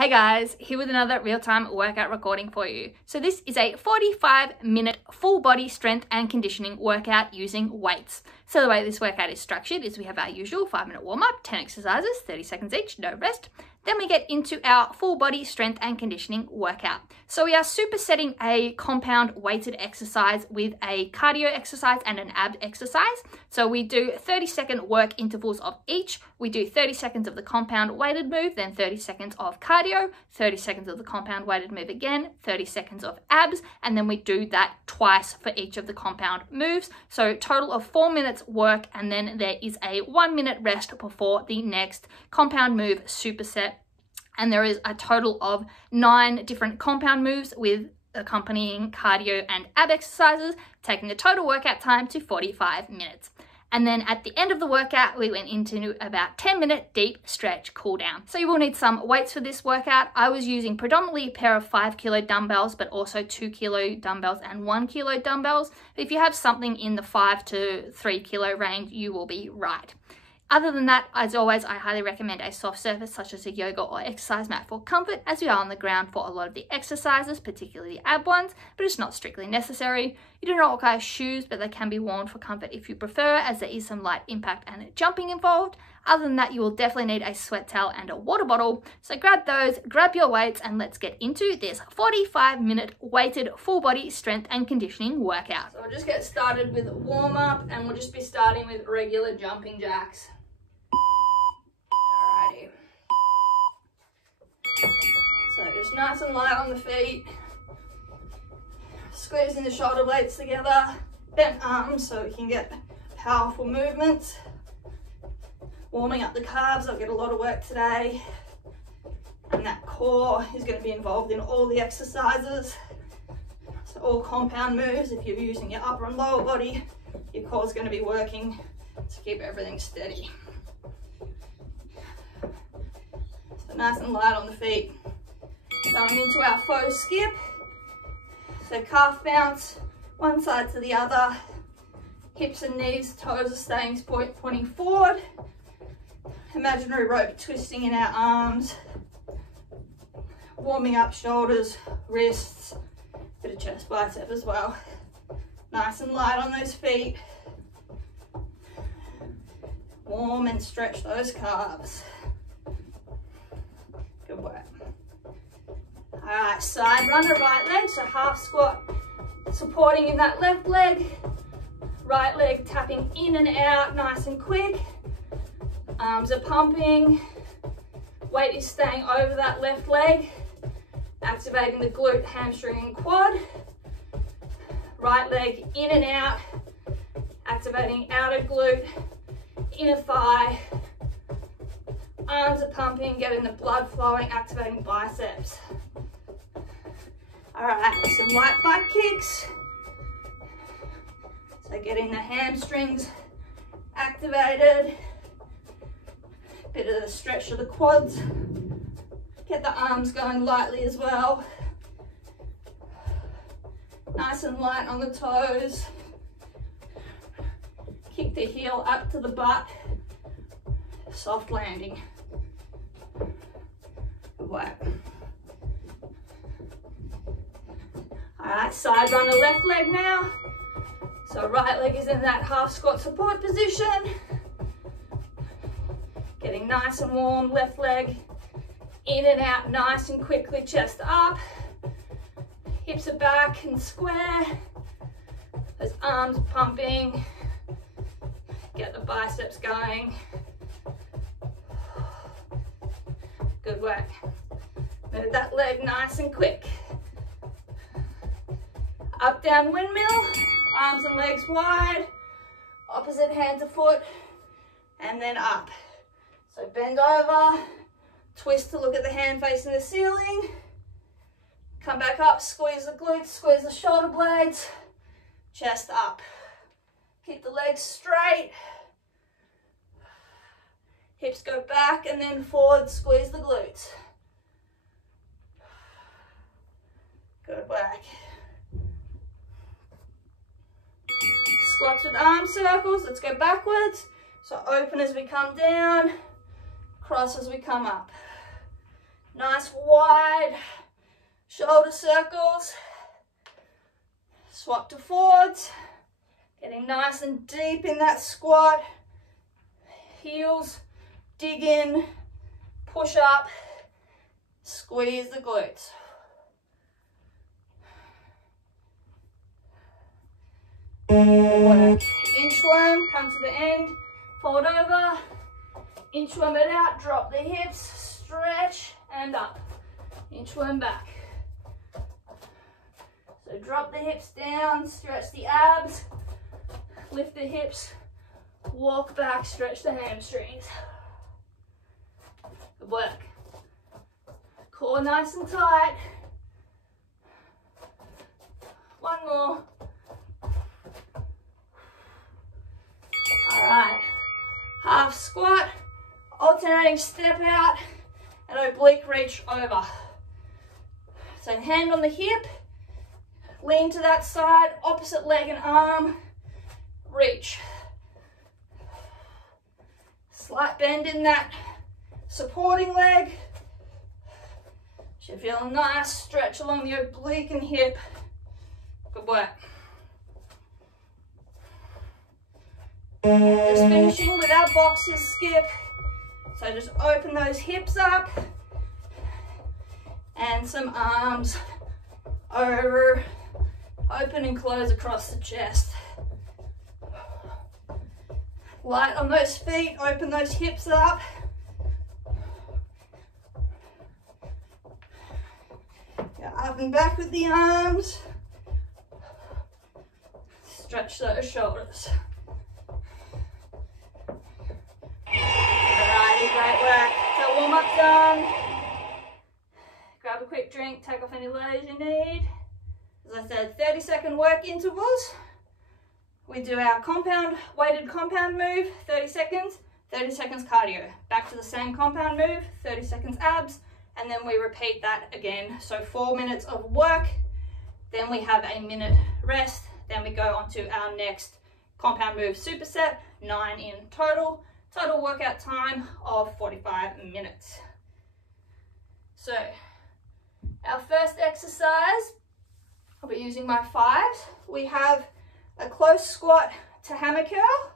Hey guys, here with another real-time workout recording for you. So this is a 45-minute full body strength and conditioning workout using weights. So the way this workout is structured is we have our usual 5-minute warm-up, 10 exercises, 30 seconds each, no rest. Then we get into our full body strength and conditioning workout. So we are supersetting a compound weighted exercise with a cardio exercise and an ab exercise. So we do 30-second work intervals of each. We do 30 seconds of the compound weighted move, then 30 seconds of cardio, 30 seconds of the compound weighted move again, 30 seconds of abs, and then we do that twice for each of the compound moves. So total of 4 minutes work, and then there is a 1 minute rest before the next compound move superset. And there is a total of 9 different compound moves with accompanying cardio and ab exercises, taking the total workout time to 45 minutes. And then at the end of the workout, we went into about 10-minute deep stretch cool down. So you will need some weights for this workout. I was using predominantly a pair of 5 kilo dumbbells, but also 2 kilo dumbbells and 1 kilo dumbbells. If you have something in the 5 to 3 kilo range, you will be right. Other than that, as always, I highly recommend a soft surface such as a yoga or exercise mat for comfort, as we are on the ground for a lot of the exercises, particularly the ab ones, but it's not strictly necessary. You do not require shoes, but they can be worn for comfort if you prefer, as there is some light impact and jumping involved. Other than that, you will definitely need a sweat towel and a water bottle. So grab those, grab your weights, and let's get into this 45-minute weighted full body strength and conditioning workout. So we'll just get started with warm up, and we'll just be starting with regular jumping jacks. So just nice and light on the feet, squeezing the shoulder blades together, bent arms so we can get powerful movements, warming up the calves. I'll get a lot of work today, and that core is going to be involved in all the exercises. So all compound moves, if you're using your upper and lower body, your core is going to be working to keep everything steady. So nice and light on the feet. Going into our faux skip. So calf bounce, one side to the other. Hips and knees, toes are staying pointing forward. Imaginary rope twisting in our arms. Warming up shoulders, wrists, bit of chest bicep as well. Nice and light on those feet. Warm and stretch those calves. Good work. All right, side runner, right leg, so half squat, supporting in that left leg, right leg tapping in and out, nice and quick. Arms are pumping, weight is staying over that left leg, activating the glute, hamstring and quad. Right leg in and out, activating outer glute, inner thigh. Arms are pumping, getting the blood flowing, activating biceps. All right, some light butt kicks. So getting the hamstrings activated. Bit of the stretch of the quads. Get the arms going lightly as well. Nice and light on the toes. Kick the heel up to the butt. Soft landing. Good work. All right, side runner left leg now. So right leg is in that half squat support position. Getting nice and warm, left leg in and out nice and quickly, chest up. Hips are back and square. Those arms pumping. Get the biceps going. Good work. Move that leg nice and quick. Up, down, windmill, arms and legs wide, opposite hand to foot, and then up. So bend over, twist to look at the hand facing the ceiling, come back up, squeeze the glutes, squeeze the shoulder blades, chest up. Keep the legs straight, hips go back and then forward, squeeze the glutes. Good work. Squats with arm circles, let's go backwards. So open as we come down, cross as we come up. Nice wide shoulder circles. Swap to forwards. Getting nice and deep in that squat. Heels, dig in, push up, squeeze the glutes. Good work. Inchworm, come to the end, fold over, inchworm it out, drop the hips, stretch and up. Inchworm back. So drop the hips down, stretch the abs, lift the hips, walk back, stretch the hamstrings. Good work. Core nice and tight. One more. All right. Half squat, alternating step out and oblique reach over. So hand on the hip, lean to that side, opposite leg and arm, reach. Slight bend in that supporting leg. Should feel a nice stretch along the oblique and hip. Good work. Just finishing with our boxes skip. So just open those hips up and some arms over, open and close across the chest. Light on those feet, open those hips up. Go up and back with the arms. Stretch those shoulders. Alrighty, great work. So warm up done. Grab a quick drink, take off any loads you need. As I said, 30-second work intervals. We do our weighted compound move, 30 seconds cardio. Back to the same compound move, 30 seconds abs, and then we repeat that again. So 4 minutes of work, then we have a minute rest, then we go on to our next compound move superset, 9 in total. Total workout time of 45 minutes. So our first exercise, I'll be using my fives. We have a close squat to hammer curl.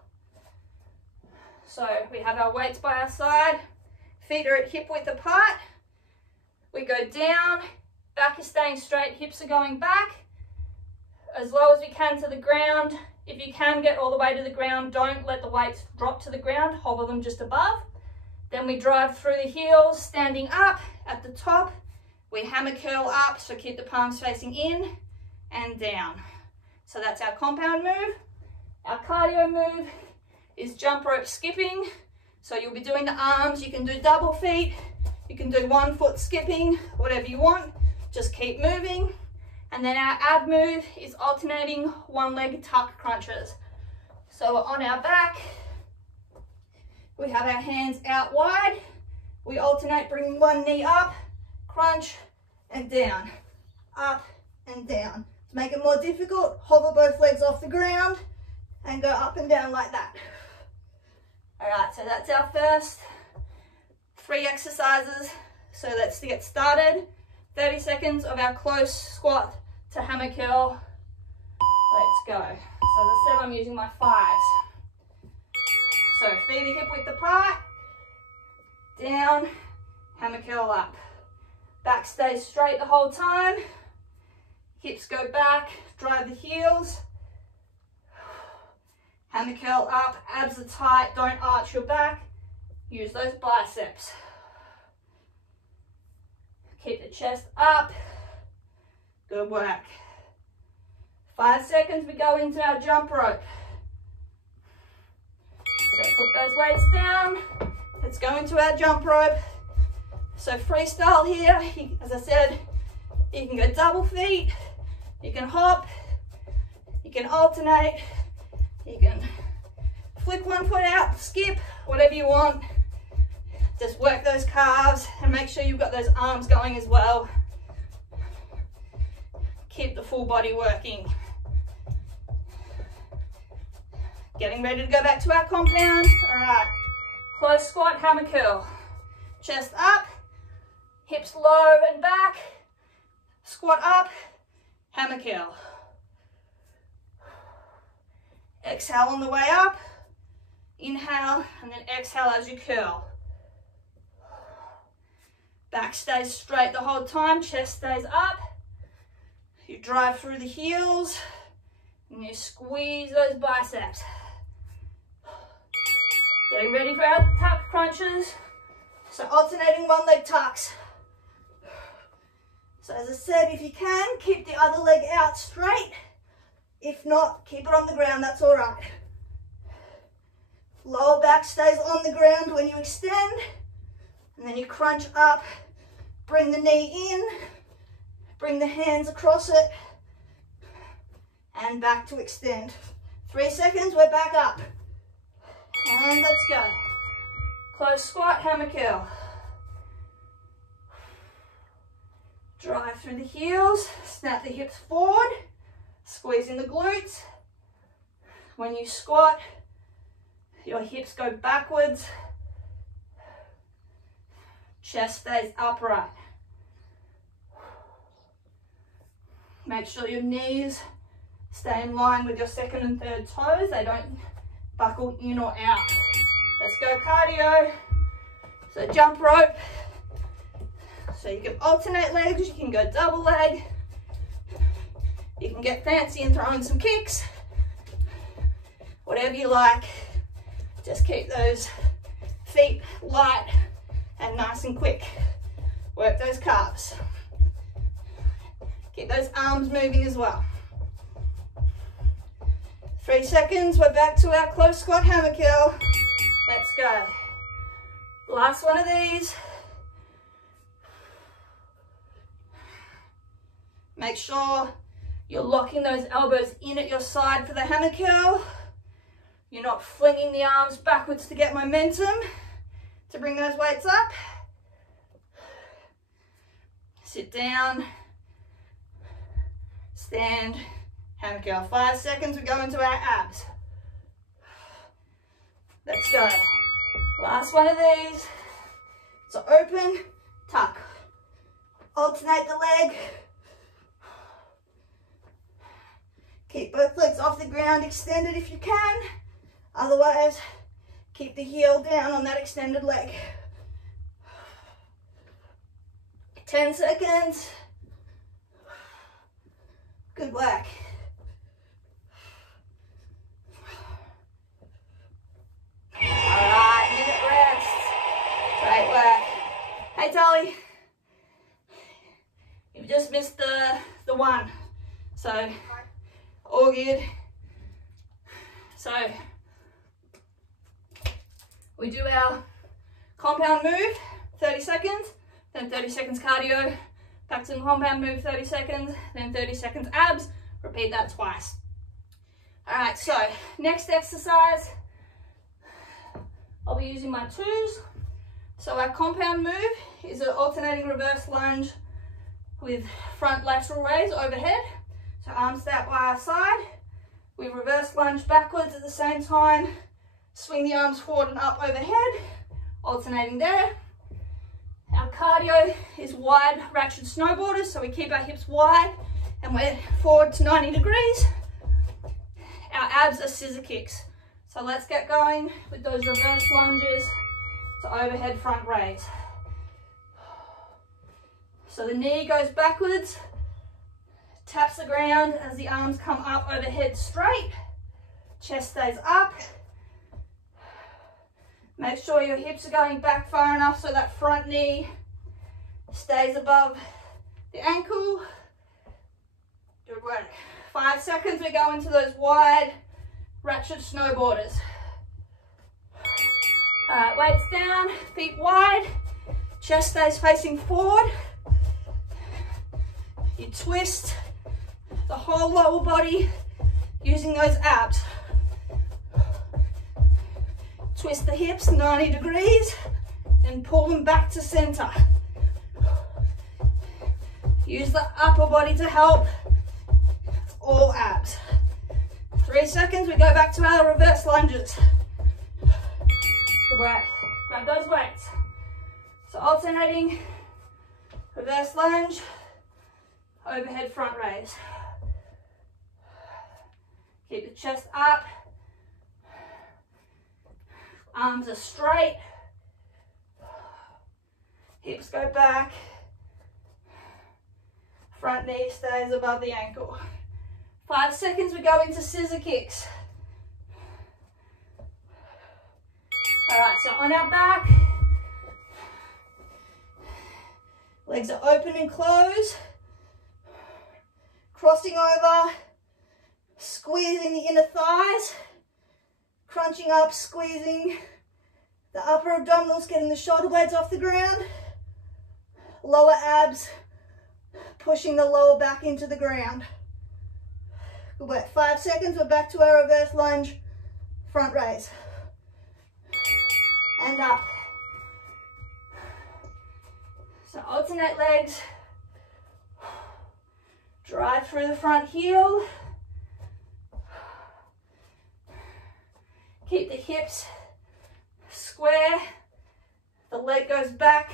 So we have our weights by our side, feet are at hip width apart. We go down, back is staying straight, hips are going back as low as we can to the ground. If you can get all the way to the ground, don't let the weights drop to the ground, hover them just above. Then we drive through the heels, standing up at the top. We hammer curl up, so keep the palms facing in and down. So that's our compound move. Our cardio move is jump rope skipping. So you'll be doing the arms, you can do double feet, you can do 1 foot skipping, whatever you want, just keep moving. And then our ab move is alternating one leg tuck crunches. So we're on our back, we have our hands out wide, we alternate bringing one knee up, crunch and down, up and down. To make it more difficult, hover both legs off the ground and go up and down like that. All right, so that's our first 3 exercises. So let's get started. 30 seconds of our close squat to hammer curl. Let's go. So as I said, I'm using my fives. So feet are hip width apart, down, hammer curl up. Back stays straight the whole time. Hips go back, drive the heels. Hammer curl up, abs are tight, don't arch your back. Use those biceps. Keep the chest up. Good work. 5 seconds, we go into our jump rope. So put those weights down. Let's go into our jump rope. So freestyle here, as I said, you can go double feet, you can hop, you can alternate, you can flick 1 foot out, skip, whatever you want. Just work those calves and make sure you've got those arms going as well. Keep the full body working. Getting ready to go back to our compound. All right, close squat, hammer curl. Chest up, hips low and back, squat up, hammer curl. Exhale on the way up, inhale, and then exhale as you curl. Back stays straight the whole time, chest stays up. You drive through the heels, and you squeeze those biceps. Getting ready for our tuck crunches. So alternating one leg tucks. So as I said, if you can, keep the other leg out straight. If not, keep it on the ground, that's all right. Lower back stays on the ground when you extend, and then you crunch up, bring the knee in, bring the hands across it, and back to extend. 3 seconds, we're back up. And let's go. Close squat, hammer curl. Drive through the heels, snap the hips forward, squeezing the glutes. When you squat, your hips go backwards, chest stays upright. Make sure your knees stay in line with your second and third toes. They don't buckle in or out. Let's go cardio. So jump rope. So you can alternate legs, you can go double leg. You can get fancy and throw in some kicks. Whatever you like. Just keep those feet light and nice and quick. Work those calves. Keep those arms moving as well. 3 seconds, we're back to our close squat hammer curl. Let's go. Last one of these. Make sure you're locking those elbows in at your side for the hammer curl. You're not flinging the arms backwards to get momentum to bring those weights up. Sit down, stand, hammer curl. 5 seconds, we go into our abs. Let's go. Last one of these. So open, tuck. Alternate the leg. Keep both legs off the ground, extended if you can. Otherwise, keep the heel down on that extended leg. 10 seconds. Good work. All right, minute rest. Great work. Hey, Tolly. You've just missed the one. So, all good. So, we do our compound move, 30 seconds, then 30 seconds cardio, back to the compound move, 30 seconds, then 30 seconds abs. Repeat that twice. All right, so next exercise, I'll be using my twos. So our compound move is an alternating reverse lunge with front lateral raise overhead. So arms stay out by our side. We reverse lunge backwards at the same time. Swing the arms forward and up overhead, alternating there. Our cardio is wide ratchet snowboarders, so we keep our hips wide and we're forward to 90 degrees. Our abs are scissor kicks. So let's get going with those reverse lunges to overhead front raise. So the knee goes backwards, taps the ground as the arms come up overhead straight, chest stays up. Make sure your hips are going back far enough so that front knee stays above the ankle. Good work. 5 seconds, we go into those wide ratchet snowboarders. All right, weights down, feet wide, chest stays facing forward. You twist the whole lower body using those abs. Twist the hips 90 degrees and pull them back to center. Use the upper body to help. All abs. 3 seconds, we go back to our reverse lunges. Good work. Grab those weights. So alternating Reverse lunge, overhead front raise. Keep the chest up. Arms are straight. Hips go back. Front knee stays above the ankle. 5 seconds, we go into scissor kicks. All right, so on our back, legs are open and closed, crossing over, squeezing the inner thighs, crunching up, squeezing the upper abdominals, getting the shoulder blades off the ground, lower abs, pushing the lower back into the ground. Good work. 5 seconds, we're back to our reverse lunge, front raise. And up. So alternate legs. Drive through the front heel. Keep the hips square. The leg goes back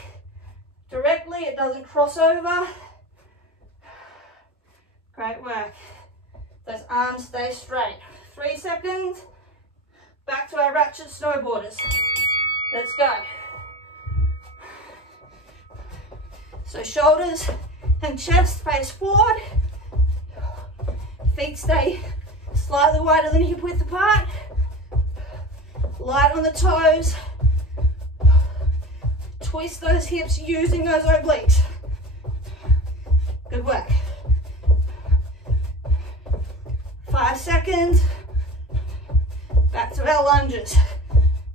directly, it doesn't cross over. Great work. Those arms stay straight. 3 seconds. Back to our ratchet snowboarders. Let's go. So shoulders and chest face forward. Feet stay slightly wider than hip width apart. Light on the toes. Twist those hips using those obliques. Good work. 5 seconds. Back to our lunges.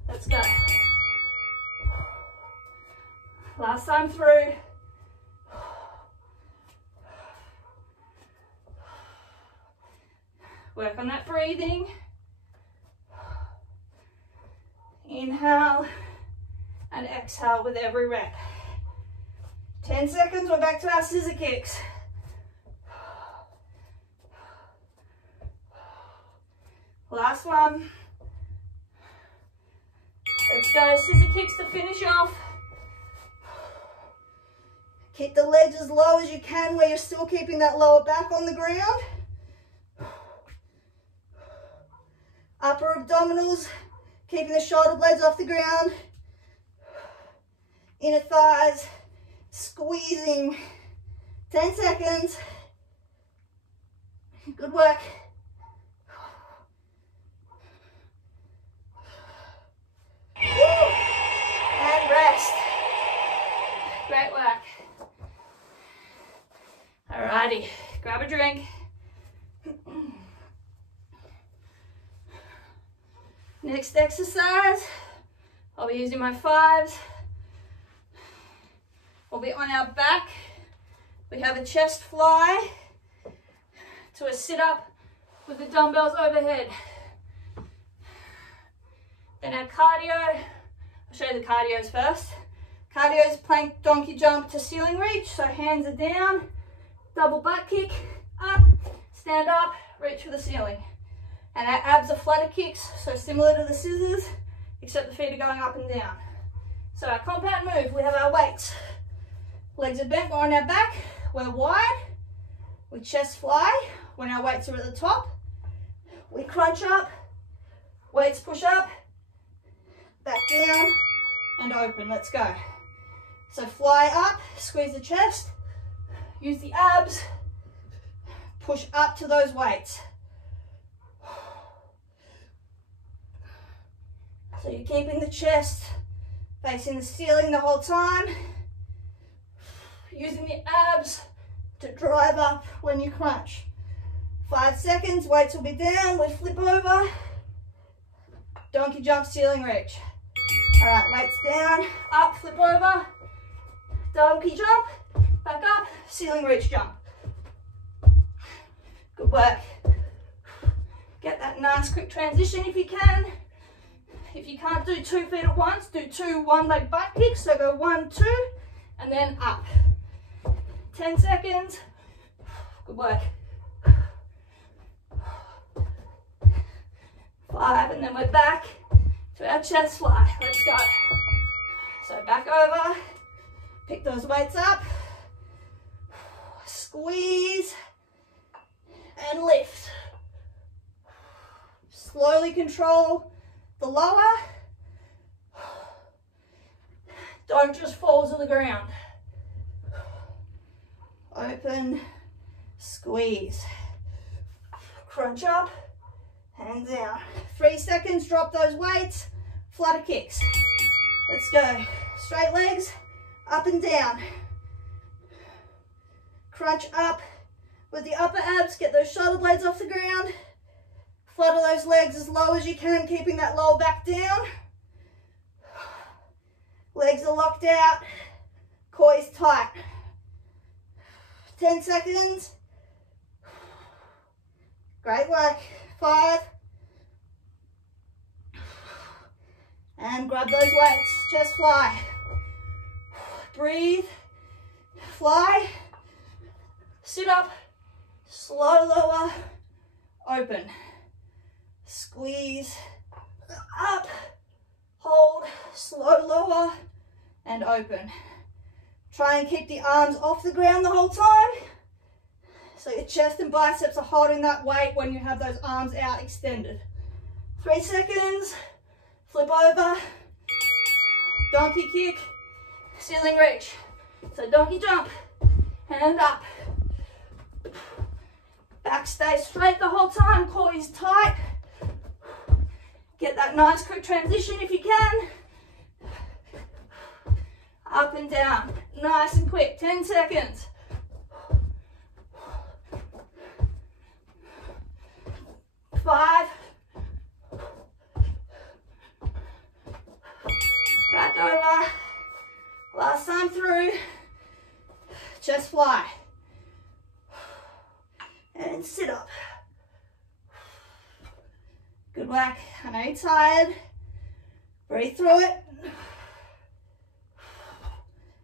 Let's go. Last time through. Work on that breathing. Inhale and exhale with every rep. 10 seconds, we're back to our scissor kicks. Last one. Let's go, scissor kicks to finish off. Keep the legs as low as you can where you're still keeping that lower back on the ground. Upper abdominals, keeping the shoulder blades off the ground. Inner thighs, squeezing. 10 seconds. Good work. And rest. Great work. Alrighty, grab a drink. Next exercise, I'll be using my fives. We'll be on our back. We have a chest fly to a sit-up with the dumbbells overhead. Then our cardio, I'll show you the cardios first. Cardio is plank donkey jump to ceiling reach, so hands are down, double butt kick, up, stand up, reach for the ceiling. And our abs are flutter kicks, so similar to the scissors, except the feet are going up and down. So our compound move, we have our weights. Legs are bent, we're on our back, we're wide, we chest fly. When our weights are at the top, we crunch up, weights push up, back down, and open. Let's go. So fly up, squeeze the chest, use the abs, push up to those weights. So you're keeping the chest facing the ceiling the whole time, using the abs to drive up when you crunch. 5 seconds, weights will be down, we flip over, donkey jump, ceiling reach. All right, weights down, up, flip over, donkey jump, back up, ceiling reach jump. Good work. Get that nice quick transition if you can. If you can't do 2 feet at once, do 2 one-leg butt kicks. So go 1, 2, and then up. 10 seconds. Good work. 5, and then we're back to our chest fly. Let's go. So back over, pick those weights up, squeeze, and lift. Slowly control the lower. Don't just fall to the ground. Open, squeeze. Crunch up and down. 3 seconds, drop those weights, flutter kicks. Let's go. Straight legs, up and down. Crunch up with the upper abs, get those shoulder blades off the ground. Flutter those legs as low as you can, keeping that lower back down. Legs are locked out, core is tight. 10 seconds. Great work. 5. And grab those weights, just fly. Breathe, fly, sit up, slow lower, open. Squeeze, up, hold, slow lower, and open. Try and keep the arms off the ground the whole time, so your chest and biceps are holding that weight when you have those arms out extended. 3 seconds, flip over, donkey kick, ceiling reach. So donkey jump, hand up. Back stays straight the whole time, core is tight. Get that nice quick transition if you can. Up and down, nice and quick, 10 seconds. Five. Back over. Last time through. Just fly. And sit up. Good work. I know you're tired. Breathe through it.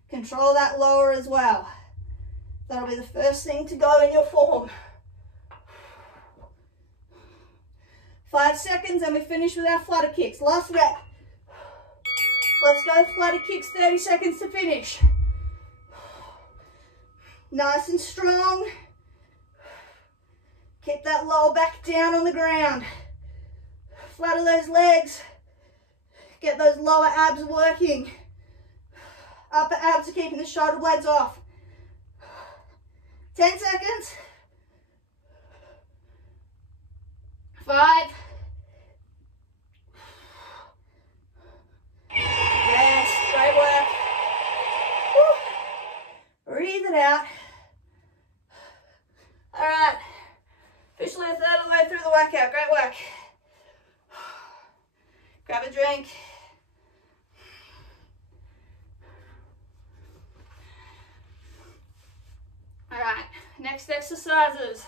Control that lower as well. That'll be the first thing to go in your form. 5 seconds and we finish with our flutter kicks. Last rep. Let's go flutter kicks, 30 seconds to finish. Nice and strong. Keep that lower back down on the ground. Flutter those legs. Get those lower abs working. Upper abs are keeping the shoulder blades off. 10 seconds. 5. Yes, great work. Woo. Breathe it out. All right, officially a third of the way through the workout. Great work. Grab a drink. All right, next exercises.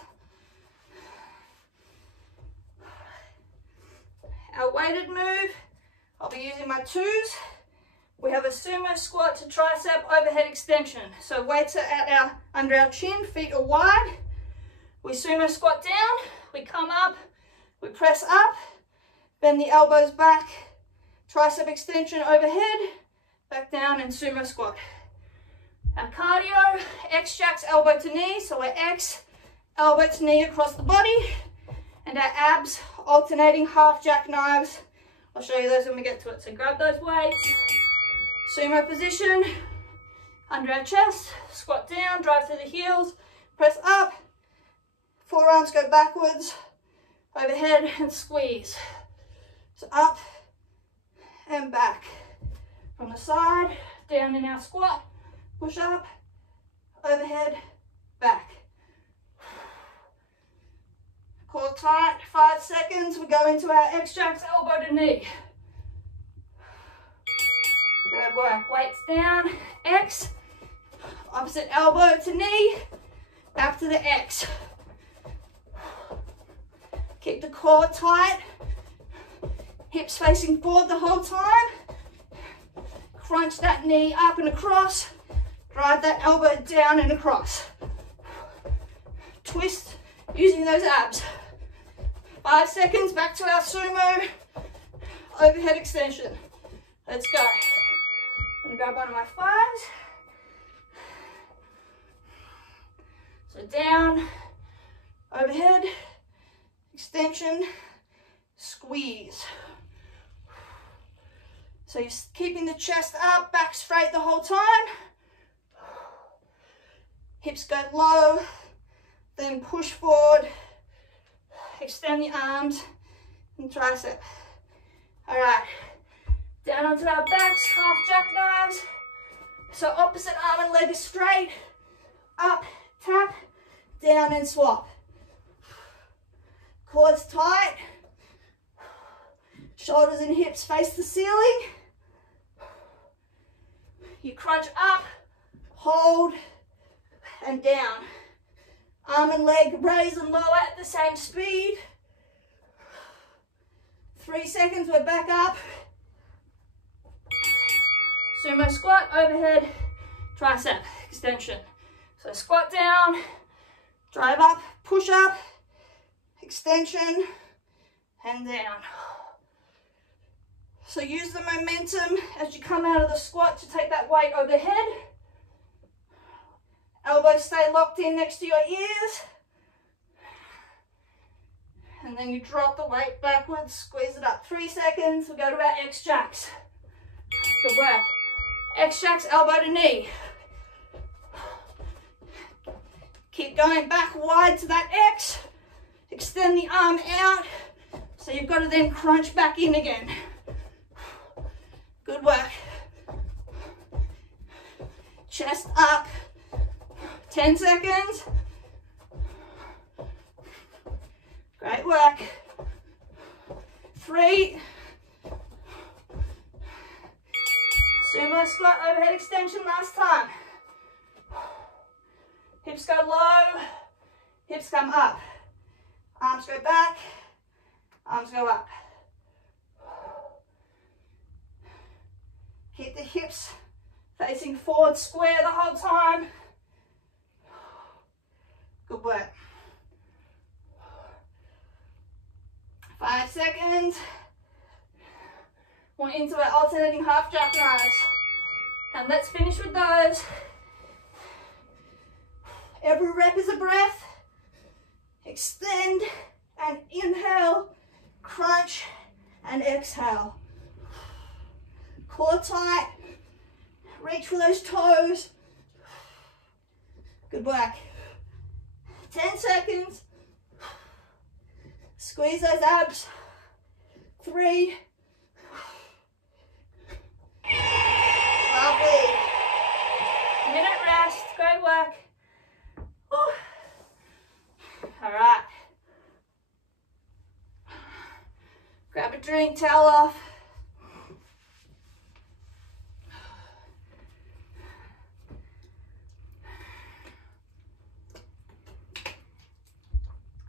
Our weighted move, I'll be using my twos. We have a sumo squat to tricep overhead extension. So weights are under our chin, feet are wide. We sumo squat down, we come up, we press up, bend the elbows back, tricep extension overhead, back down and sumo squat. Our cardio, X jacks elbow to knee, so we're X, elbow to knee across the body, and our abs alternating half jackknives. I'll show you those when we get to it. So grab those weights, sumo position, under our chest, squat down, drive through the heels, press up, forearms go backwards, overhead and squeeze. So up and back. From the side, down in our squat, push up, overhead, back. Core tight, 5 seconds. We go into our X jacks, elbow to knee. Good work. Weights down, X, opposite elbow to knee, back to the X. Keep the core tight, hips facing forward the whole time. Crunch that knee up and across, drive that elbow down and across. Twist using those abs. 5 seconds, back to our sumo, overhead extension. Let's go. I'm gonna grab one of my fives. So So down, overhead, extension, squeeze. So you're keeping the chest up, back straight the whole time. Hips go low, then push forward, extend the arms and tricep. All right, down onto our backs, half jackknives. So opposite arm and leg is straight, up, tap, down and swap. Quads tight, shoulders and hips face the ceiling. You crunch up, hold, and down. Arm and leg raise and lower at the same speed. 3 seconds, we're back up. Sumo squat, overhead, tricep extension. So squat down, drive up, push up, extension, and down. So use the momentum as you come out of the squat to take that weight overhead. Elbows stay locked in next to your ears. And then you drop the weight backwards, squeeze it up. 3 seconds, we'll go to our X-jacks. Good work. X-jacks, elbow to knee. Keep going back wide to that X. Extend the arm out. So you've got to then crunch back in again. Good work. Chest up. 10 seconds. Great work. 3. Sumo squat, overhead extension last time. Hips go low, hips come up. Arms go back, arms go up. Keep the hips facing forward square the whole time. Good work. 5 seconds. We're into our alternating half jackknives. And let's finish with those. Every rep is a breath. Extend and inhale, crunch and exhale. Core tight, reach for those toes. Good work. 10 seconds. Squeeze those abs. 3. Lovely. Minute rest, great work. Whew. All right. Grab a drink, towel off.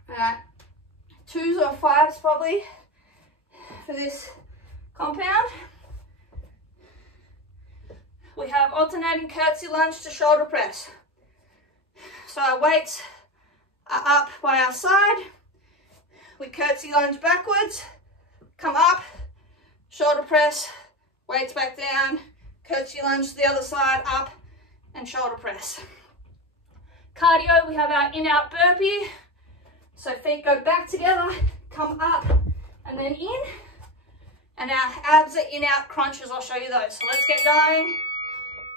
All right. 2s or 5s probably for this compound. We have alternating curtsy lunge to shoulder press. So our weights are up by our side. We curtsy lunge backwards, come up, shoulder press, weights back down, curtsy lunge to the other side, up, and shoulder press. Cardio, we have our in-out burpee. So feet go back together, come up, and then in. And our abs are in-out crunches. I'll show you those. So let's get going.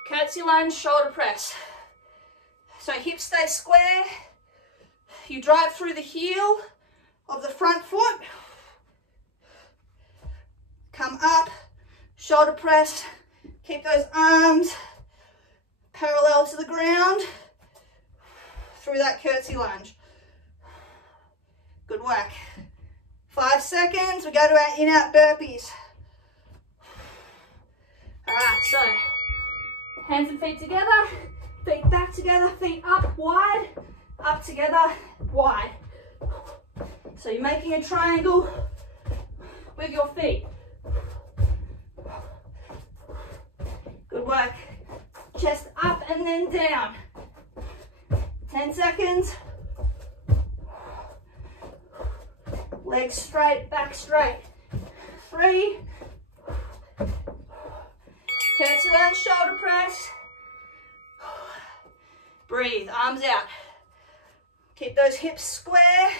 Curtsy lunge, shoulder press. So hips stay square. You drive through the heel of the front foot. Come up, shoulder press. Keep those arms parallel to the ground through that curtsy lunge. Good work. 5 seconds, we go to our in-out burpees. All right, so hands and feet together, feet back together, feet up wide, up together, wide. So you're making a triangle with your feet. Good work. Chest up and then down. 10 seconds. Legs straight, back straight. 3. Curtsy lunge, shoulder press. Breathe, arms out. Keep those hips square.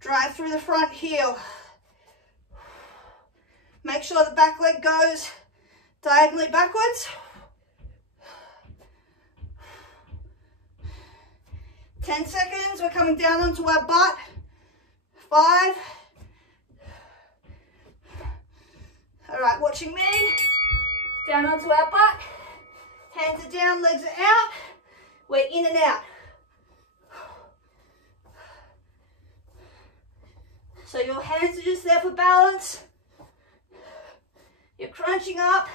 Drive through the front heel. Make sure the back leg goes diagonally backwards. 10 seconds, we're coming down onto our butt. 5. All right, watching me. Down onto our butt. Hands are down, legs are out. We're in and out. So your hands are just there for balance. You're crunching up,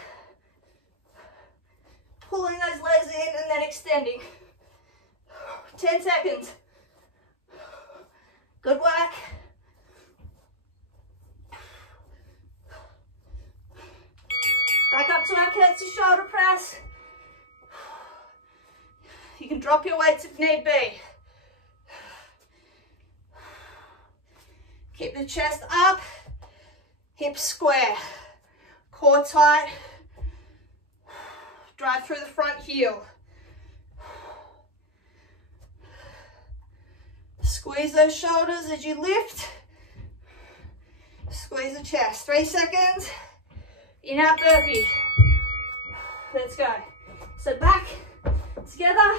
pulling those legs in and then extending. 10 seconds. Good work. Back up to our curtsy shoulder press. You can drop your weights if need be. Keep the chest up, hips square, core tight. Drive through the front heel. Squeeze those shoulders as you lift. Squeeze the chest. 3 seconds. In out burpee. Let's go. So back, together,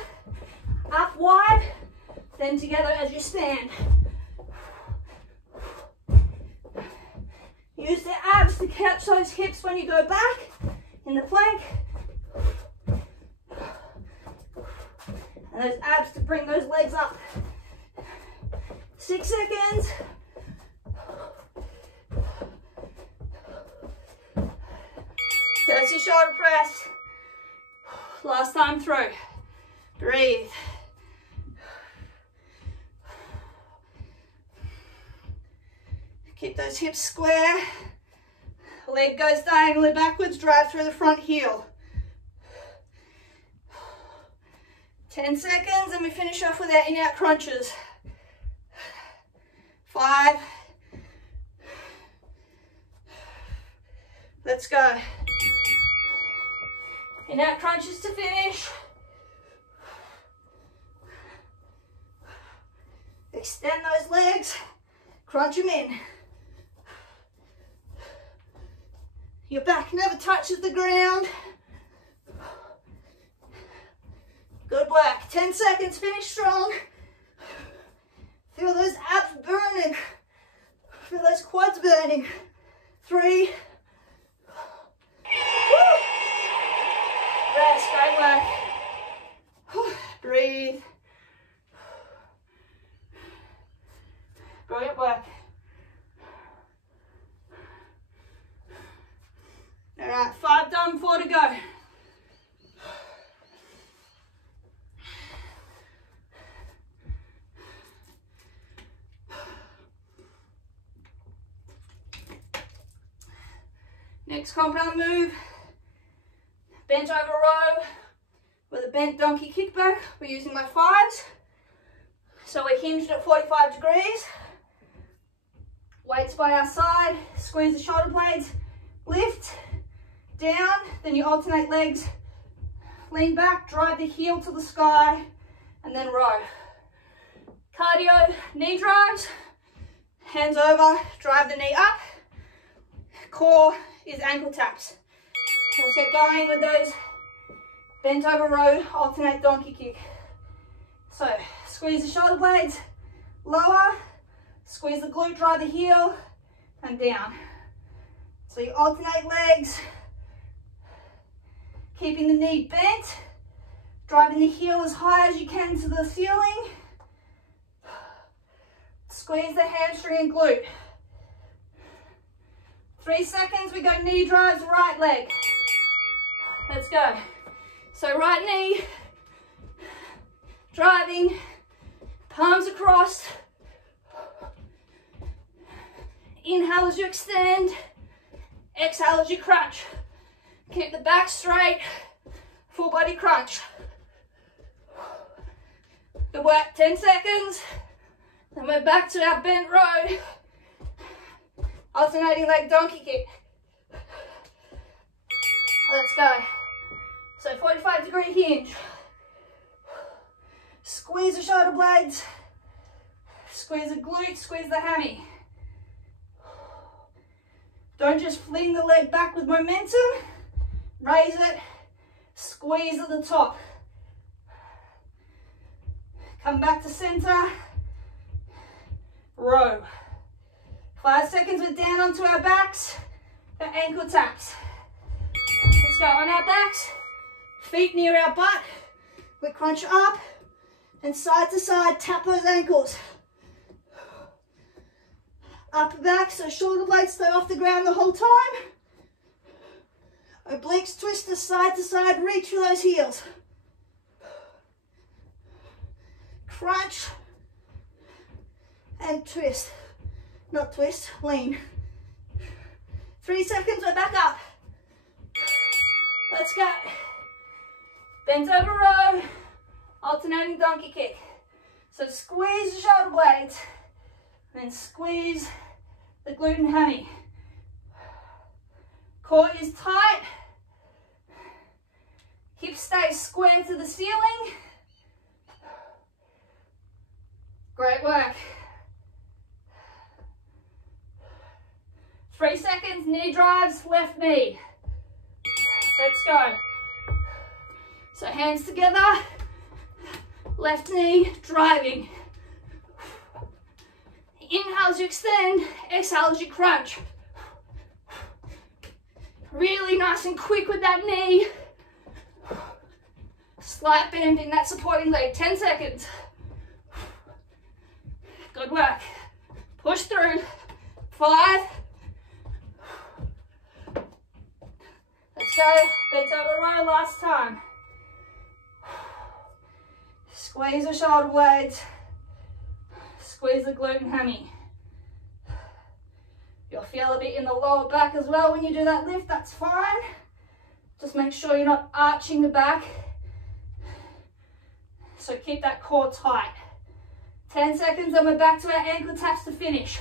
up wide, then together as you stand. Use the abs to catch those hips when you go back in the plank. And those abs to bring those legs up. 6 seconds. Curtsy shoulder press. Last time through. Breathe. Keep those hips square. Leg goes diagonally backwards, drive through the front heel. 10 seconds and we finish off with our in-out crunches. 5. Let's go. In-out crunches to finish. Extend those legs, crunch them in. Your back never touches the ground. Good work. 10 seconds, finish strong. Feel those abs burning. Feel those quads burning. 3. Woo. Rest, great work. Breathe. Brilliant work. All right, 5 done, 4 to go. Next compound move, bent over row with a bent donkey kickback. We're using my 5s. So we're hinged at 45 degrees. Weights by our side, squeeze the shoulder blades, lift, down, then you alternate legs, lean back, drive the heel to the sky, and then row. Cardio, knee drives, hands over, drive the knee up. Core is ankle taps. Let's get going with those bent over row, alternate donkey kick. So squeeze the shoulder blades, lower, squeeze the glute, drive the heel, and down. So you alternate legs, keeping the knee bent, driving the heel as high as you can to the ceiling. Squeeze the hamstring and glute. 3 seconds, we go knee drives, right leg. Let's go. So right knee, driving, palms across. Inhale as you extend, exhale as you crunch. Keep the back straight, full body crunch. Good work, 10 seconds. Then we're back to our bent row. Alternating leg donkey kick. Let's go. So 45 degree hinge. Squeeze Squeeze the shoulder blades. Squeeze the glutes, squeeze the hammy. Don't just fling the leg back with momentum. Raise it, squeeze at the top. Come back to center. Row. 5 seconds, we're down onto our backs for ankle taps. Let's go on our backs, feet near our butt. We crunch up and side to side, tap those ankles. Upper back, so shoulder blades stay off the ground the whole time. Obliques twist to side, reach for those heels. Crunch and twist. Not twist, lean. 3 seconds, we're back up. Let's go. Bent over row, alternating donkey kick. So squeeze the shoulder blades, then squeeze the glute and hammy. Core is tight. Hips stay square to the ceiling. Great work. 3 seconds, knee drives, left knee. Let's go. So hands together, left knee driving. Inhale as you extend, exhale as you crunch. Really nice and quick with that knee. Slight bend in that supporting leg, 10 seconds. Good work. Push through. 5. Let's go. Bent over row last time. Squeeze the shoulder blades. Squeeze the glute and hammy. You'll feel a bit in the lower back as well when you do that lift, that's fine. Just make sure you're not arching the back. So keep that core tight. 10 seconds and we're back to our ankle taps to finish.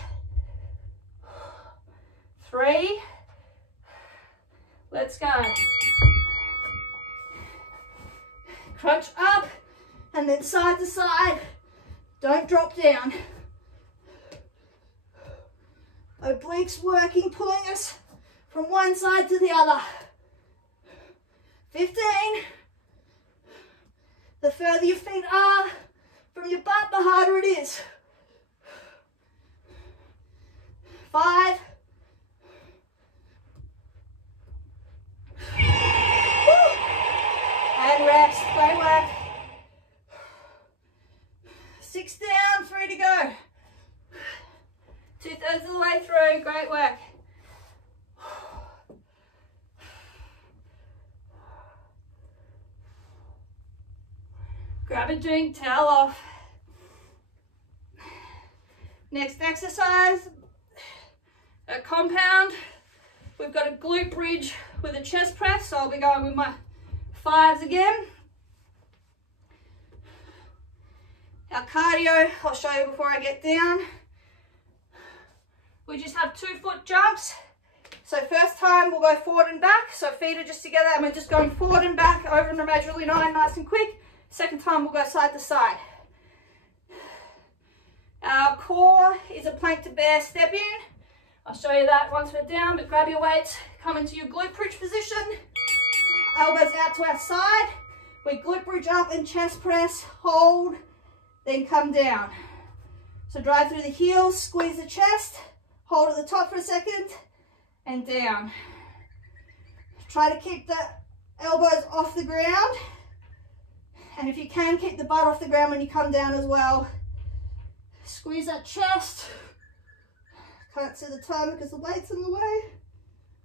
3. Let's go. Crunch up and then side to side. Don't drop down. Obliques working, pulling us from one side to the other. 15. The further your feet are from your butt, the harder it is. 5. And rest. Great work. 6 down, 3 to go. 2/3 of the way through. Great work. Grab a drink, towel off. Next exercise, a compound. We've got a glute bridge with a chest press, so I'll be going with my 5s again. Our cardio, I'll show you before I get down. We just have 2-foot jumps. So first time we'll go forward and back, so feet are just together and we're just going forward and back over an imaginary line, nice and quick. Second time we'll go side to side. Our core is a plank to bear step in. I'll show you that once we're down, but grab your weights, come into your glute bridge position. Elbows out to our side. We glute bridge up and chest press, hold, then come down. So drive through the heels, squeeze the chest, hold at the top for a second, and down. Try to keep the elbows off the ground. And if you can, keep the butt off the ground when you come down as well. Squeeze that chest. Can't see the time because the weight's in the way.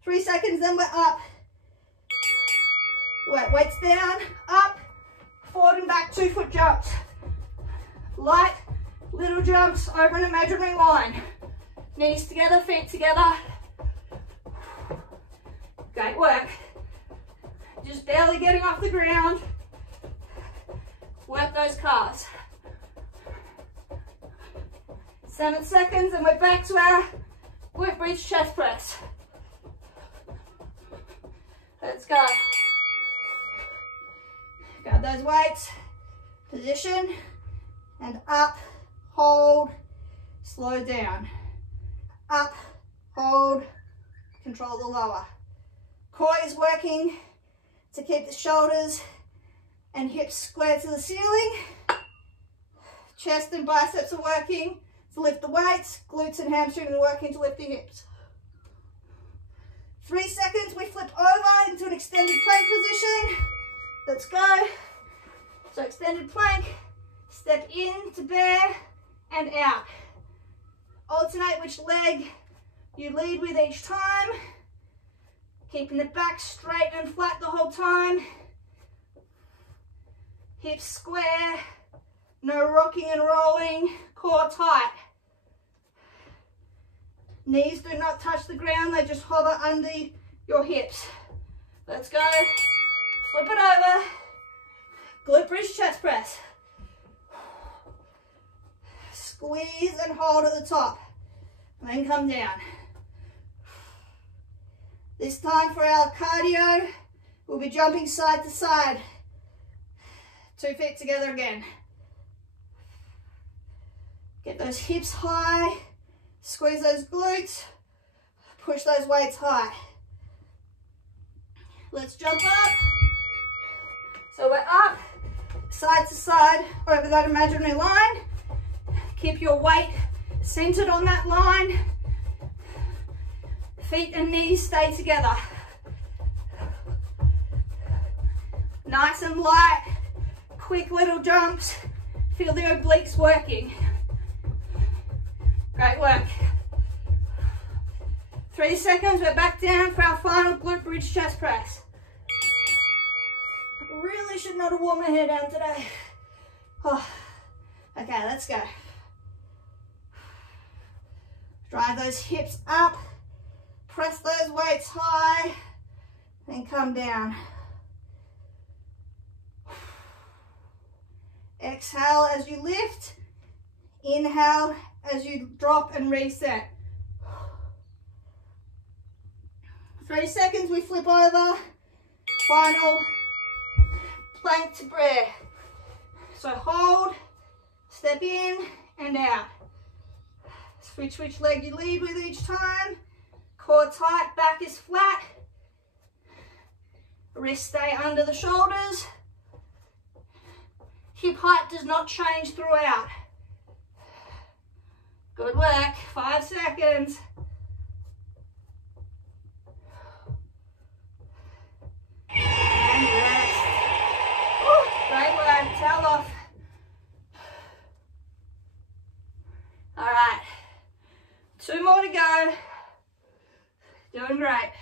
3 seconds, then we're up. Wait, weights down, up, forward and back, 2-foot jumps. Light, little jumps over an imaginary line. Knees together, feet together. Great work. Just barely getting off the ground. Work those calves. 7 seconds and we're back to our glute bridge chest press. Let's go. Grab those weights, position, and up, hold, slow down. Up, hold, control the lower. Core is working to keep the shoulders and hips square to the ceiling. Chest and biceps are working to lift the weights. Glutes and hamstrings are working to lift the hips. 3 seconds, we flip over into an extended plank position. Let's go. So extended plank, step in to bear and out. Alternate which leg you lead with each time. Keeping the back straight and flat the whole time. Hips square, no rocking and rolling, core tight. Knees do not touch the ground, they just hover under your hips. Let's go. Flip it over. Glute bridge chest press. Squeeze and hold at the top. And then come down. This time for our cardio, we'll be jumping side to side. 2 feet together again. Get those hips high. Squeeze those glutes, push those weights high. Let's jump up. So we're up, side to side, over that imaginary line. Keep your weight centered on that line. Feet and knees stay together. Nice and light, quick little jumps. Feel the obliques working. Great work. 3 seconds, we're back down for our final glute bridge chest press. Really should not have worn my hair down today. Oh. Okay, let's go. Drive those hips up, press those weights high, then come down. Exhale as you lift, inhale as you drop and reset. 3 seconds, we flip over. Final plank to prayer. So hold, step in and out. Switch which leg you lead with each time. Core tight, back is flat. Wrists stay under the shoulders. Hip height does not change throughout. Good work, 5 seconds. And rest. Ooh, great work, towel off. All right, 2 more to go. Doing great.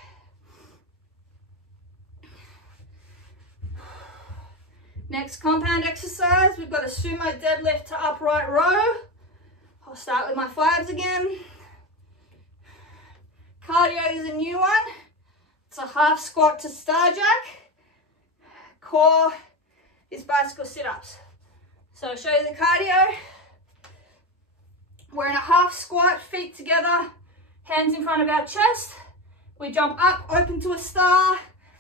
Next compound exercise, we've got a sumo deadlift to upright row. I'll start with my 5s again. Cardio is a new one. It's a half squat to star jack. Core is bicycle sit-ups. So I'll show you the cardio. We're in a half squat, feet together, hands in front of our chest. We jump up, open to a star,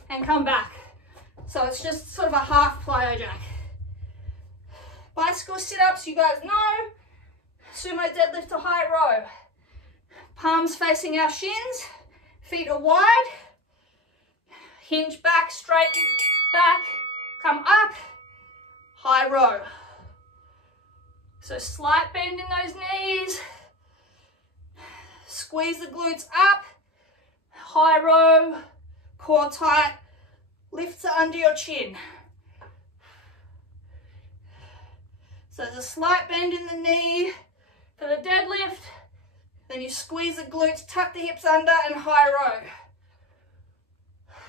and come back. So it's just sort of a half plyo jack. Bicycle sit-ups, you guys know. Sumo deadlift to high row. Palms facing our shins, feet are wide. Hinge back, straighten back, come up, high row. So slight bend in those knees. Squeeze the glutes up, high row, core tight, lift to under your chin. So there's a slight bend in the knee for the deadlift. Then you squeeze the glutes, tuck the hips under and high row.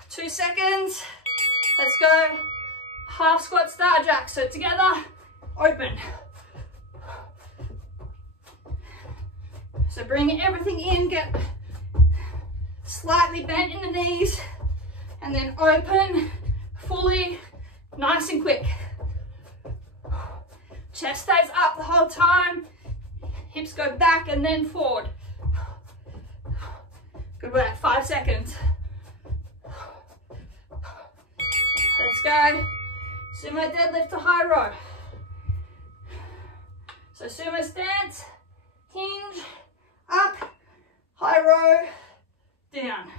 2 seconds. Let's go. Half squat star jack. So together, open. So bring everything in, get slightly bent in the knees, and then open fully, nice and quick. Chest stays up the whole time. Hips go back and then forward. Good work, 5 seconds. Let's go. Sumo deadlift to high row. So sumo stance, hinge, up, high row, down.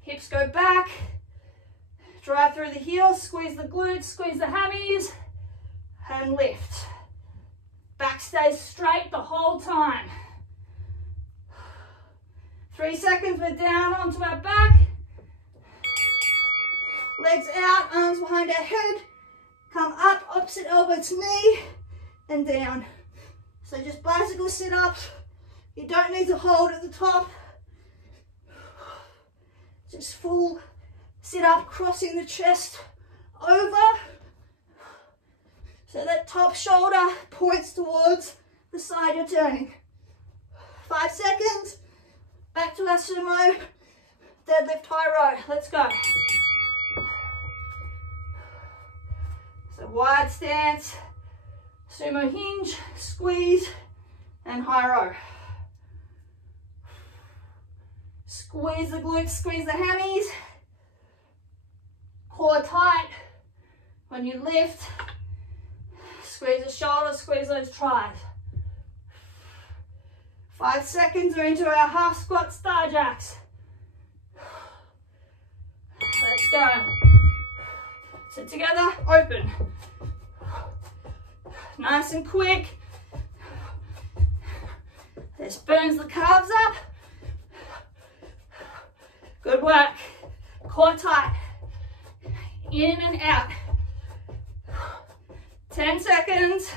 Hips go back, drive through the heels, squeeze the glutes, squeeze the hammies, and lift. Back stays straight the whole time. 3 seconds, we're down onto our back. Legs out, arms behind our head. Come up, opposite elbow to knee, and down. So just bicycle sit-ups. You don't need to hold at the top. Just full sit-up, crossing the chest over. So that top shoulder points towards the side you're turning. 5 seconds. Back to our sumo. Deadlift high row. Let's go. So wide stance, sumo hinge, squeeze, and high row. Squeeze the glutes, squeeze the hammies. Core tight. When you lift, squeeze the shoulders, squeeze those tries. 5 seconds, we're into our half squat star jacks. Let's go. Sit together, open. Nice and quick. This burns the calves up. Good work. Core tight. In and out. 10 seconds.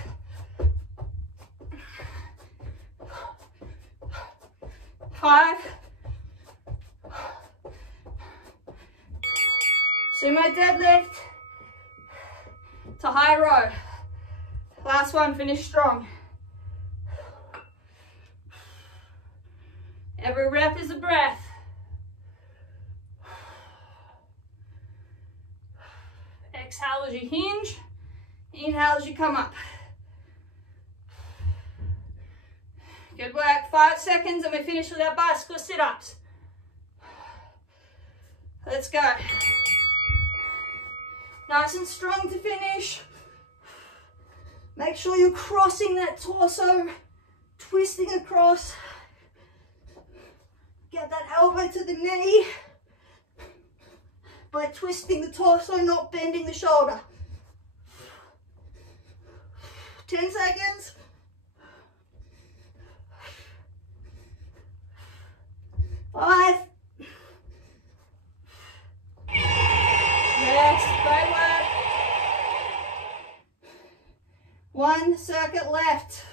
5. Sumo deadlift to high row. Last one, finish strong. Every rep is a breath. Exhale as you hinge. Inhale as you come up. Good work. 5 seconds and we finish with our bicycle sit-ups. Let's go. Nice and strong to finish. Make sure you're crossing that torso, twisting across. Get that elbow to the knee by twisting the torso, not bending the shoulder. 10 seconds. 5. Yes, great work. 1 circuit left.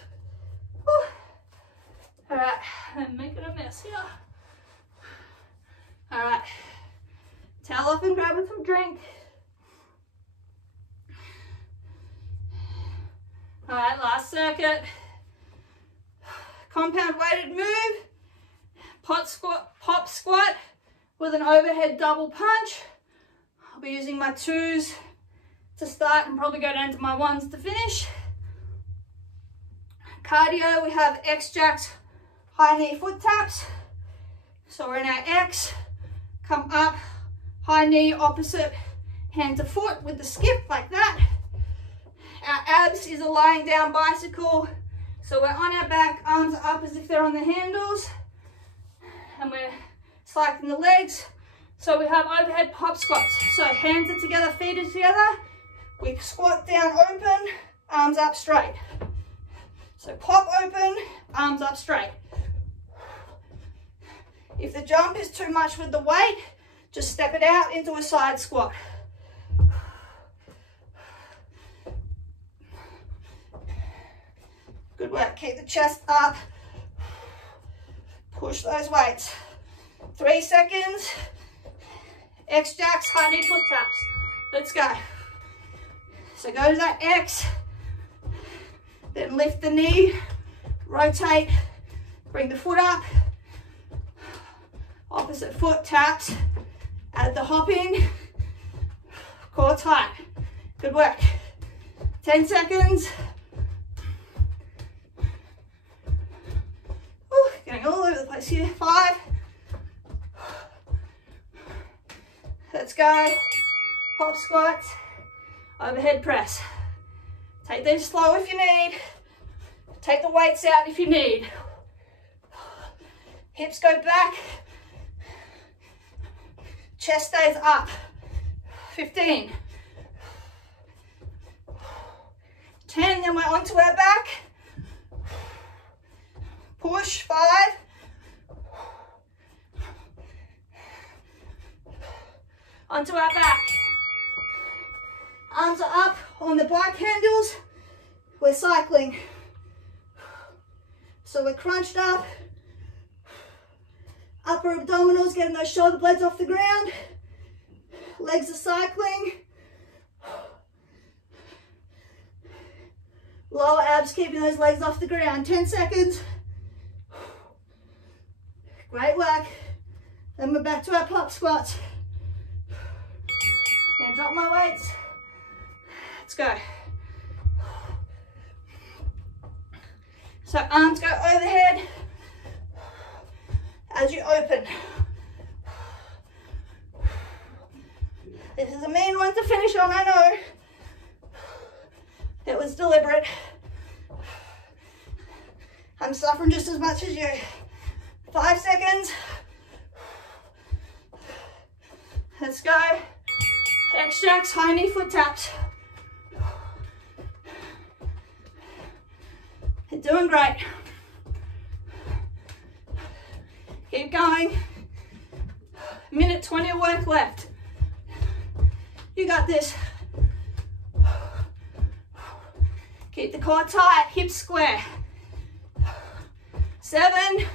Whew. All right, I'm making a mess here. All right, towel off and grab some drink. All right, last circuit. Compound weighted move. Pop squat with an overhead double punch. I'll be using my 2s to start and probably go down to my 1s to finish. Cardio, we have X jacks, high knee foot taps. So we're in our X, come up, high knee, opposite hand to foot with the skip like that. Our abs is a lying down bicycle. So we're on our back, arms are up as if they're on the handles. And we're cycling the legs. So we have overhead pop squats. So hands are together, feet are together. We squat down open, arms up straight. So pop open, arms up straight. If the jump is too much with the weight, just step it out into a side squat. Good work, keep the chest up. Push those weights. 3 seconds. X jacks, high knee foot taps. Let's go. So go to that X, then lift the knee, rotate, bring the foot up, opposite foot taps, add the hopping, core tight. Good work. 10 seconds. Whew, getting all over the place here. 5. Let's go. Pop squats, overhead press. Take these slow if you need. Take the weights out if you need. Hips go back. Chest stays up. 15. 10, then we're onto our back. Push, 5. Onto our back. Arms are up on the bike handles. We're cycling. So we're crunched up. Upper abdominals, getting those shoulder blades off the ground. Legs are cycling. Lower abs, keeping those legs off the ground. 10 seconds. Great work. Then we're back to our pop squats. Now drop my weights. Let's go. So arms go overhead as you open. This is a mean one to finish on, I know. It was deliberate. I'm suffering just as much as you. 5 seconds. Let's go. X-jacks, high knee foot taps. You're doing great. Keep going. Minute 20 of work left. You got this. Keep the core tight, hips square. 7.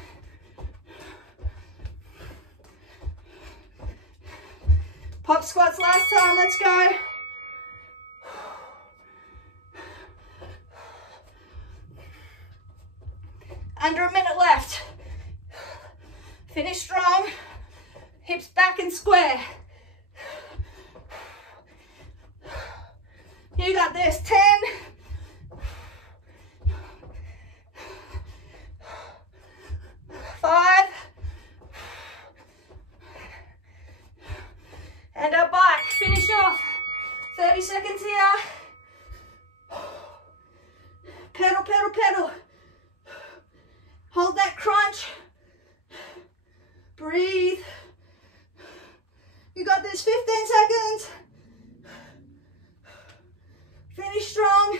Pop squats last time, let's go. Under a minute left. Finish strong. Hips back and square. You got this. 10. 5. And our bike. Finish off. 30 seconds here. Pedal, pedal, pedal. Hold that crunch. Breathe. You got this. 15 seconds. Finish strong.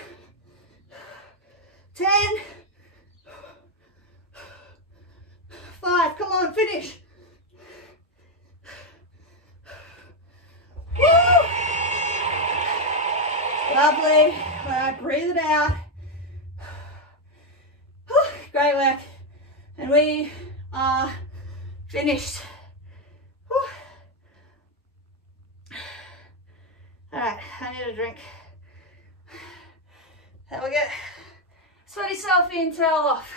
10. 5. Come on, finish. Woo! Lovely. All right, breathe it out. Whew, great work. And we are finished. Whew. All right, I need a drink. There we go. Sweat yourself in, towel off.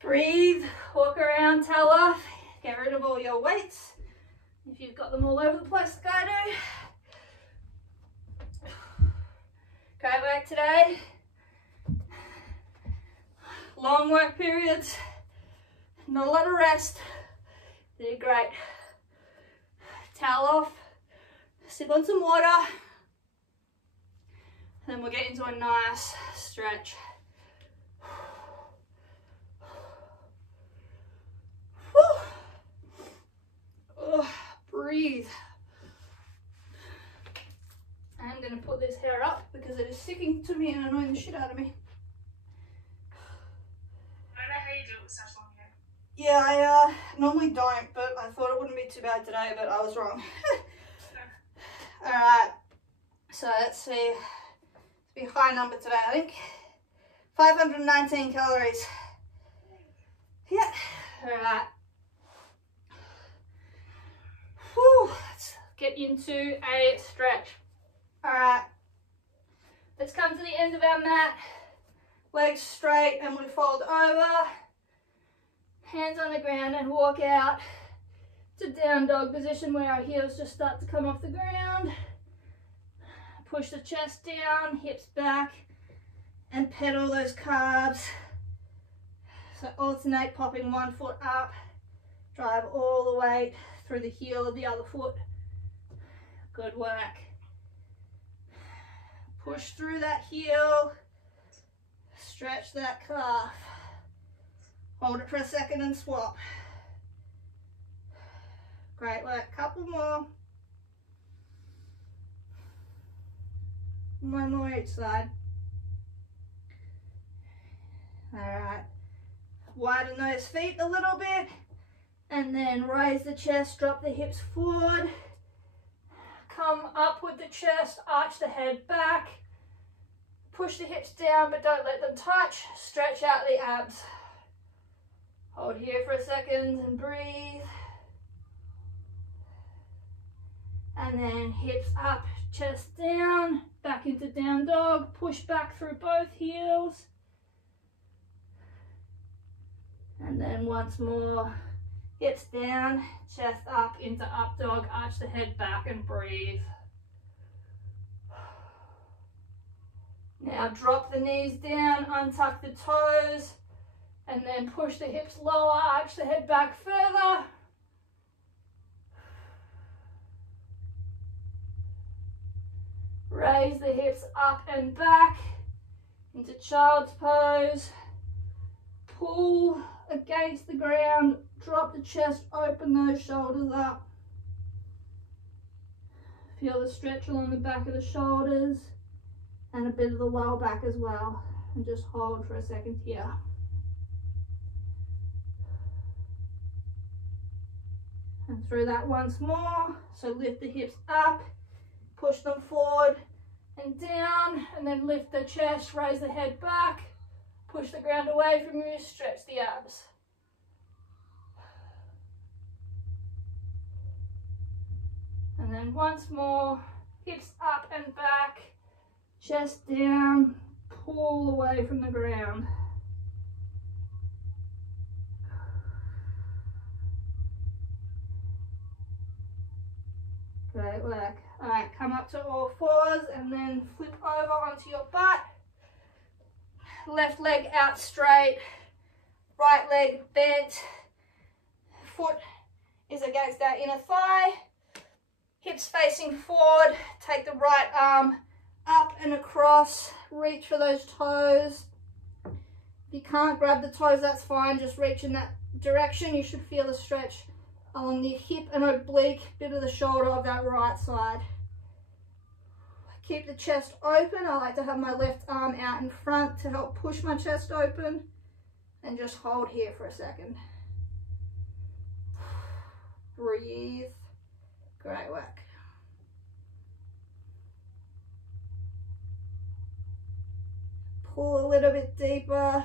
Breathe, walk around, towel off. Get rid of all your weights if you've got them all over the place like I do. Great work today. Long work periods, not a lot of rest. Did great. Towel off, sip on some water, and then we'll get into a nice stretch. Oh, breathe. I'm going to put this hair up because it is sticking to me and annoying the shit out of me. I don't know how you do it with such long hair. Yeah, I normally don't, but I thought it wouldn't be too bad today, but I was wrong. Alright, so let's see. Let's be a high number today, I think. 519 calories. Yeah, alright. Let's get into a stretch. Alright, let's come to the end of our mat. Legs straight and we fold over. Hands on the ground and walk out to down dog position where our heels just start to come off the ground. Push the chest down, hips back, and pedal those calves. So alternate popping one foot up, drive all the weight through the heel of the other foot. Good work. Push through that heel. Stretch that calf. Hold it for a second and swap. Great work. Couple more. One more each side. Alright. Widen those feet a little bit. And then raise the chest, drop the hips forward. Come up with the chest, arch the head back. Push the hips down, but don't let them touch. Stretch out the abs. Hold here for a second and breathe. And then hips up, chest down, back into down dog. Push back through both heels. And then once more, hips down, chest up into up dog, arch the head back and breathe. Now drop the knees down, untuck the toes, and then push the hips lower, arch the head back further. Raise the hips up and back into child's pose. Pull against the ground, drop the chest, open those shoulders up. Feel the stretch along the back of the shoulders and a bit of the lower back as well. And just hold for a second here. And through that once more. So lift the hips up, push them forward and down, and then lift the chest, raise the head back, push the ground away from you, stretch the abs. And then once more, hips up and back, chest down, pull away from the ground. Great work. All right, come up to all fours and then flip over onto your butt. Left leg out straight, right leg bent, foot is against that inner thigh, hips facing forward, take the right arm up and across, reach for those toes. If you can't grab the toes, that's fine, just reach in that direction. You should feel the stretch along the hip and oblique bit of the shoulder of that right side. Keep the chest open. I like to have my left arm out in front to help push my chest open, and just hold here for a second. Breathe. Great work. Pull a little bit deeper.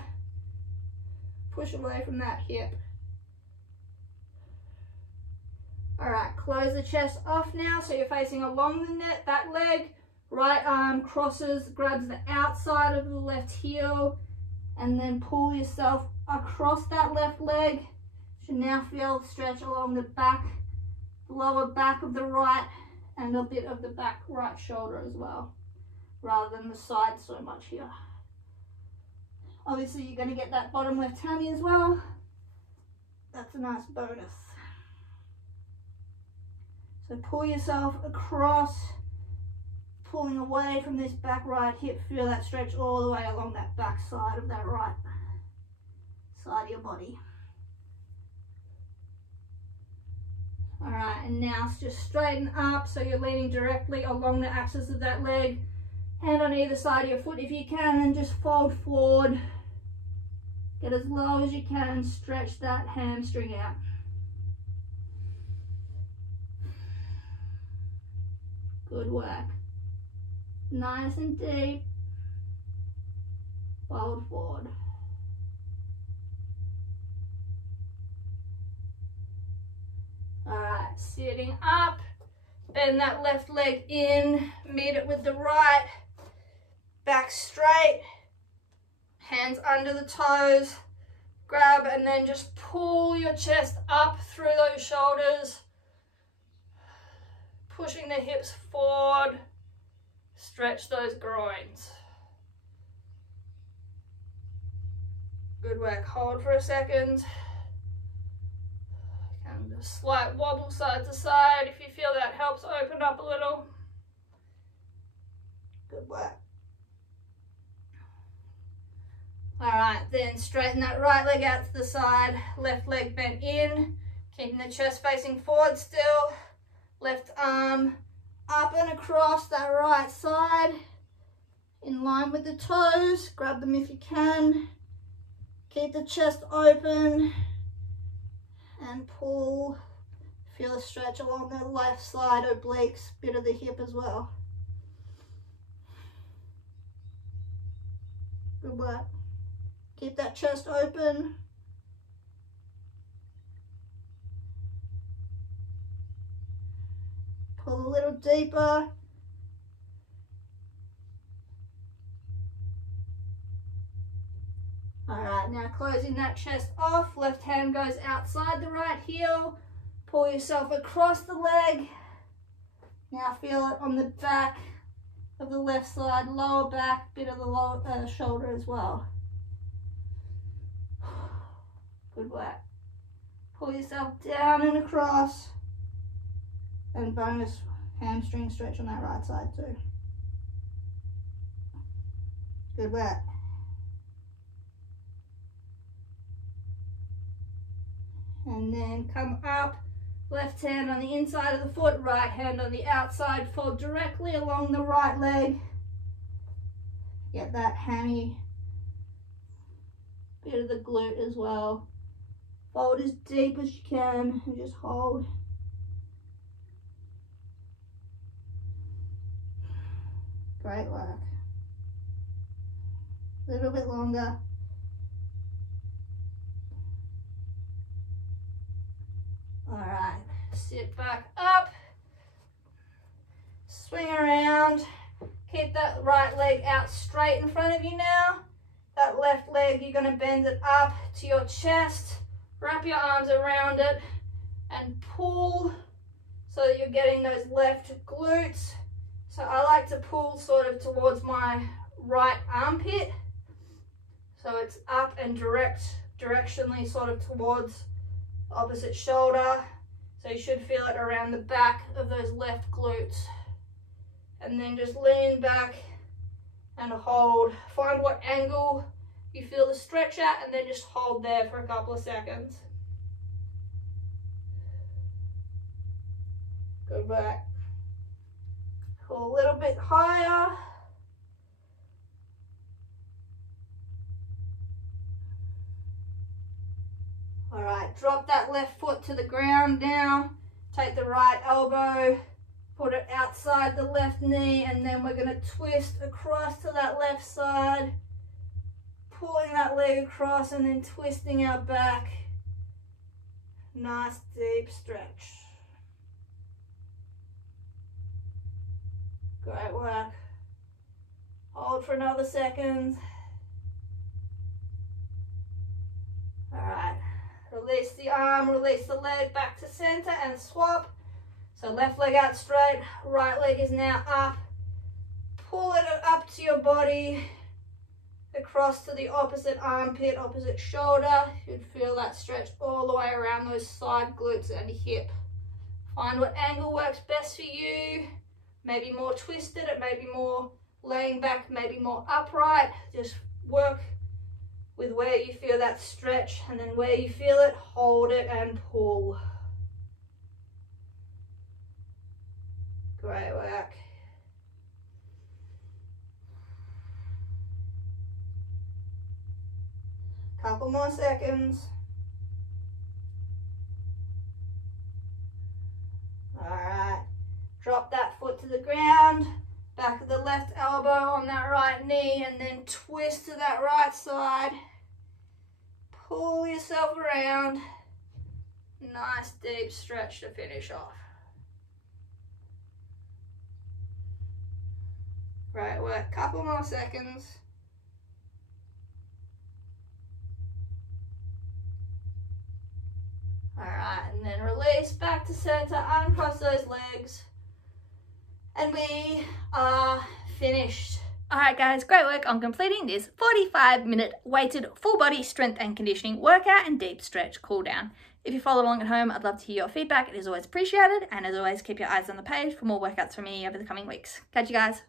Push away from that hip. All right, close the chest off now. So you're facing along the net, that leg. Right arm crosses, grabs the outside of the left heel, and then pull yourself across that left leg. You should now feel stretch along the back, lower back of the right, and a bit of the back right shoulder as well, rather than the side so much here. Obviously, you're going to get that bottom left tummy as well. That's a nice bonus. So pull yourself across, pulling away from this back right hip. Feel that stretch all the way along that back side of that right side of your body. All right, and now just straighten up so you're leaning directly along the axis of that leg. Hand on either side of your foot if you can, and just fold forward. Get as low as you can, stretch that hamstring out. Good work. Nice and deep. Fold forward. Alright, sitting up. Bend that left leg in. Meet it with the right. Back straight. Hands under the toes. Grab and then just pull your chest up through those shoulders. Pushing the hips forward. Stretch those groins. Good work. Hold for a second. And a slight wobble side to side if you feel that helps open up a little. Good work. right, then straighten that right leg out to the side, left leg bent in, keeping the chest facing forward still, left arm up and across that right side, in line with the toes, grab them if you can, keep the chest open, and pull, feel a stretch along the left side, obliques, bit of the hip as well. Good work. Keep that chest open. Pull a little deeper. Alright, now closing that chest off, left hand goes outside the right heel, pull yourself across the leg. Now feel it on the back of the left side, lower back, bit of the lower shoulder as well. Good work. Pull yourself down and across, and bonus hamstring stretch on that right side too. Good work. And then come up, left hand on the inside of the foot, right hand on the outside, fold directly along the right leg. Get that hammy, bit of the glute as well. Fold as deep as you can and just hold. Great work. A little bit longer. Alright, sit back up, swing around, keep that right leg out straight in front of you now. That left leg, you're going to bend it up to your chest, wrap your arms around it and pull so that you're getting those left glutes. So I like to pull sort of towards my right armpit, so it's up and directionally sort of towards opposite shoulder, so you should feel it around the back of those left glutes. And then just lean back and hold. Find what angle you feel the stretch at and then just hold there for a couple of seconds. Good work. Pull a little bit higher. Alright, drop that left foot to the ground now. Take the right elbow, put it outside the left knee, and then we're going to twist across to that left side, pulling that leg across and then twisting our back. Nice deep stretch. Great work. Hold for another second. Alright. Release the arm, release the leg back to center and swap. So left leg out straight, right leg is now up. Pull it up to your body, across to the opposite armpit, opposite shoulder. You'd feel that stretch all the way around those side glutes and hip. Find what angle works best for you. Maybe more twisted, it may be more laying back, maybe more upright. Just work with where you feel that stretch, and then where you feel it, hold it and pull. Great work. Couple more seconds. All right, drop that foot to the ground. Back of the left elbow on that right knee, and then twist to that right side. Pull yourself around. Nice deep stretch to finish off. Great work. Couple more seconds. Alright, and then release back to center, uncross those legs. And we are finished. Alright guys, great work on completing this 45-minute weighted full body strength and conditioning workout and deep stretch cool down. If you follow along at home, I'd love to hear your feedback. It is always appreciated. And as always, keep your eyes on the page for more workouts from me over the coming weeks. Catch you guys.